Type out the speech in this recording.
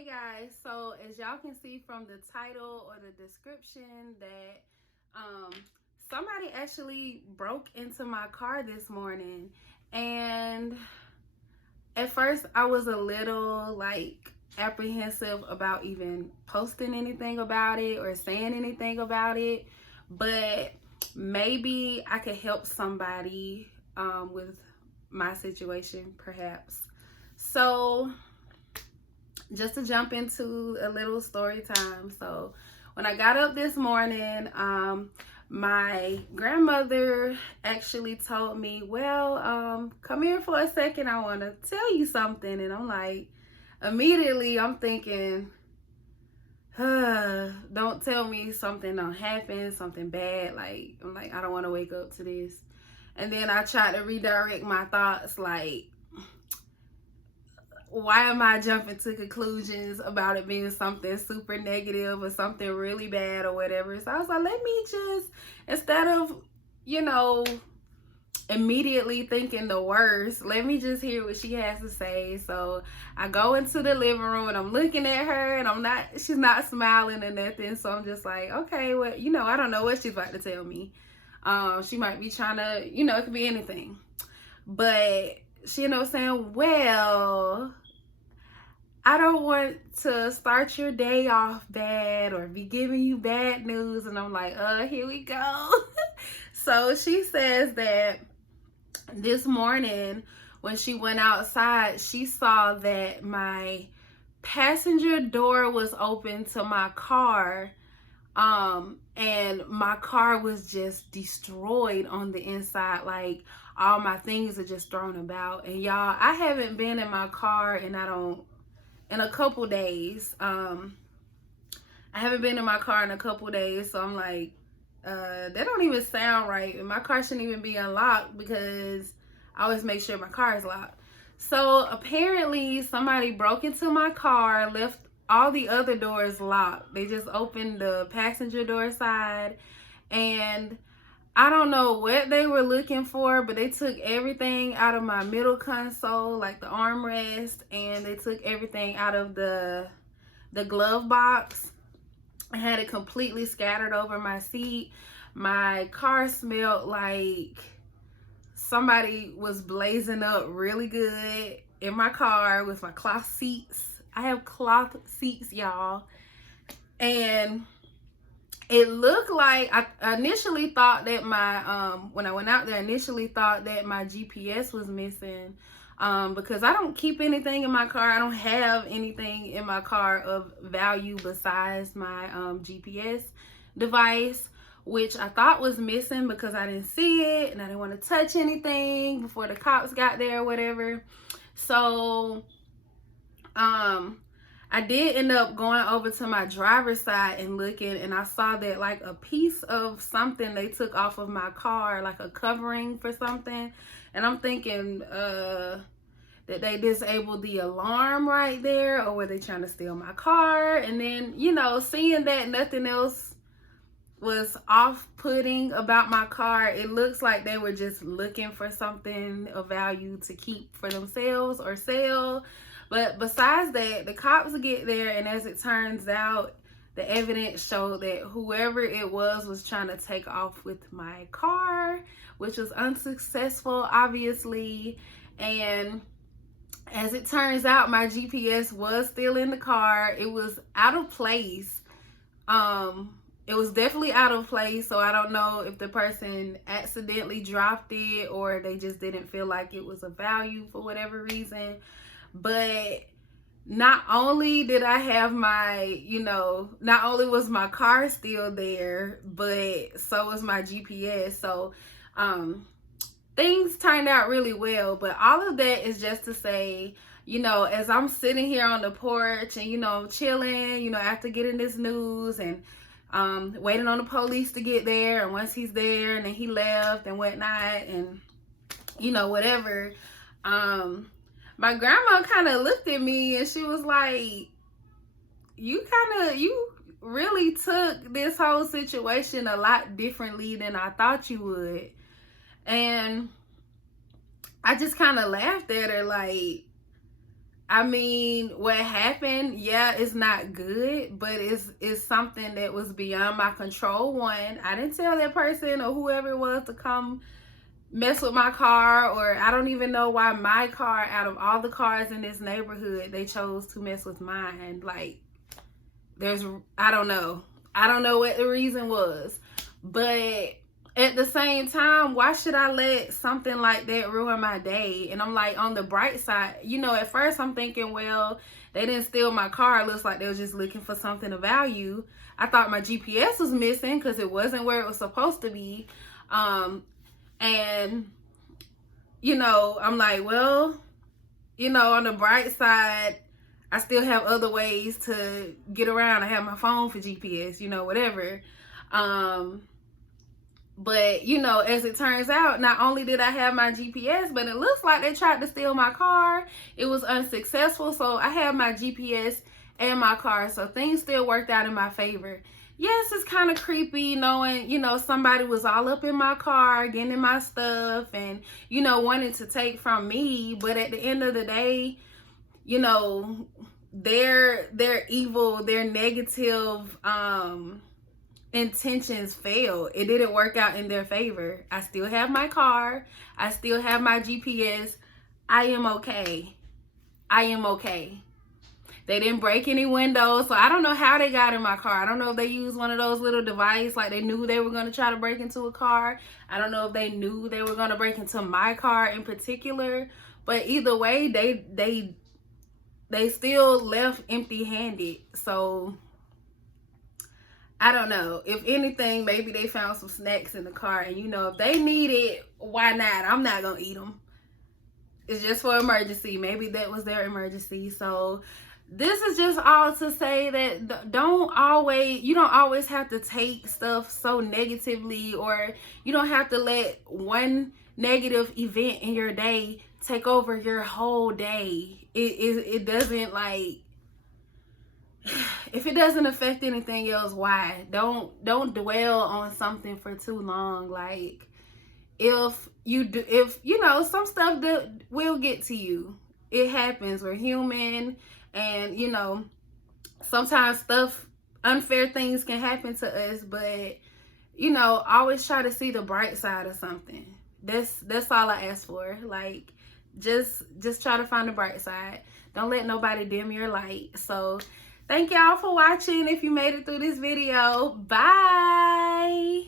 Hey guys, so as y'all can see from the title or the description that um somebody actually broke into my car this morning, and at first I was a little like apprehensive about even posting anything about it or saying anything about it, but maybe I could help somebody with my situation perhaps. So just to jump into a little story time. So when I got up this morning, my grandmother actually told me, well, come here for a second. I want to tell you something. And I'm like, immediately I'm thinking, don't tell me something don't happen, something bad. Like, I'm like, I don't want to wake up to this. And then I tried to redirect my thoughts, like, why am I jumping to conclusions about it being something super negative or something really bad or whatever? So I was like, let me just, instead of, you know, immediately thinking the worst, let me just hear what she has to say. So I go into the living room and I'm looking at her and she's not smiling or nothing. So I'm just like, okay, well, I don't know what she's about to tell me. She might be trying to, it could be anything. But she ended up saying, well, I don't want to start your day off bad or be giving you bad news. And I'm like, here we go. So she says that this morning when she went outside, she saw that my passenger door was open to my car. And my car was just destroyed on the inside. Like, all my things are just thrown about. And y'all, I haven't been in my car in a couple days. I haven't been in my car in a couple days, so I'm like, that don't even sound right. And my car shouldn't even be unlocked because I always make sure my car is locked. So apparently somebody broke into my car, left all the other doors locked. They just opened the passenger door side, and I don't know what they were looking for, but they took everything out of my middle console, like the armrest, and they took everything out of the glove box. I had it completely scattered over my seat. My car smelled like somebody was blazing up really good in my car with my cloth seats. I have cloth seats, y'all. And it looked like, I initially thought that when I went out there, initially thought that my GPS was missing, because I don't keep anything in my car. I don't have anything in my car of value besides my GPS device, which I thought was missing because I didn't see it and I didn't want to touch anything before the cops got there or whatever. So I did end up going over to my driver's side and looking, and I saw that like a piece of something they took off of my car, like a covering for something. And I'm thinking that they disabled the alarm right there, or were they trying to steal my car? And then, seeing that nothing else was off-putting about my car, it looks like they were just looking for something of value to keep for themselves or sell. But besides that, the cops get there, and as it turns out, the evidence showed that whoever it was trying to take off with my car, which was unsuccessful, obviously. And as it turns out, my GPS was still in the car. It was out of place. It was definitely out of place, so I don't know if the person accidentally dropped it or they just didn't feel like it was of value for whatever reason. But not only did I have my, not only was my car still there, but so was my GPS. So things turned out really well. But all of that is just to say, as I'm sitting here on the porch and, I'm chilling, after getting this news and waiting on the police to get there. And once he's there and then he left and whatnot and, whatever, my grandma kind of looked at me and she was like, you really took this whole situation a lot differently than I thought you would. And I just kind of laughed at her like, I mean, what happened, yeah, it's not good, but it's something that was beyond my control. One, I didn't tell that person or whoever it was to come mess with my car, or I don't even know why my car, out of all the cars in this neighborhood, they chose to mess with mine. Like, I don't know. I don't know what the reason was, but at the same time, why should I let something like that ruin my day? And I'm like, on the bright side, you know, at first I'm thinking, well, they didn't steal my car. It looks like they was just looking for something of value. I thought my GPS was missing because it wasn't where it was supposed to be. And, you know, I'm like, well, you know, on the bright side, I still have other ways to get around. I have my phone for GPS, you know, whatever. But, you know, as it turns out, not only did I have my GPS, but it looks like they tried to steal my car. It was unsuccessful. So I have my GPS and my car. So things still worked out in my favor. Yes, it's kind of creepy knowing, you know, somebody was all up in my car, getting in my stuff and, you know, wanting to take from me. But at the end of the day, you know, their evil, their negative intentions failed. It didn't work out in their favor. I still have my car. I still have my GPS. I am okay. I am okay. They didn't break any windows, so I don't know how they got in my car. I don't know if they used one of those little devices, like they knew they were going to try to break into a car. I don't know if they knew they were going to break into my car in particular. But either way, they still left empty-handed. So I don't know. If anything, maybe they found some snacks in the car, and you know, if they need it, why not? I'm not gonna eat them. It's just for emergency. Maybe that was their emergency. So this is just all to say that you don't always have to take stuff so negatively, or you don't have to let one negative event in your day take over your whole day. It doesn't, like, if it doesn't affect anything else, why? Don't dwell on something for too long. Like, if you know, some stuff that will get to you. It happens. We're human, and you know, sometimes unfair things can happen to us, but you know, always try to see the bright side of something. That's all I ask for. Like, just try to find the bright side. Don't let nobody dim your light. So thank y'all for watching. If you made it through this video, bye.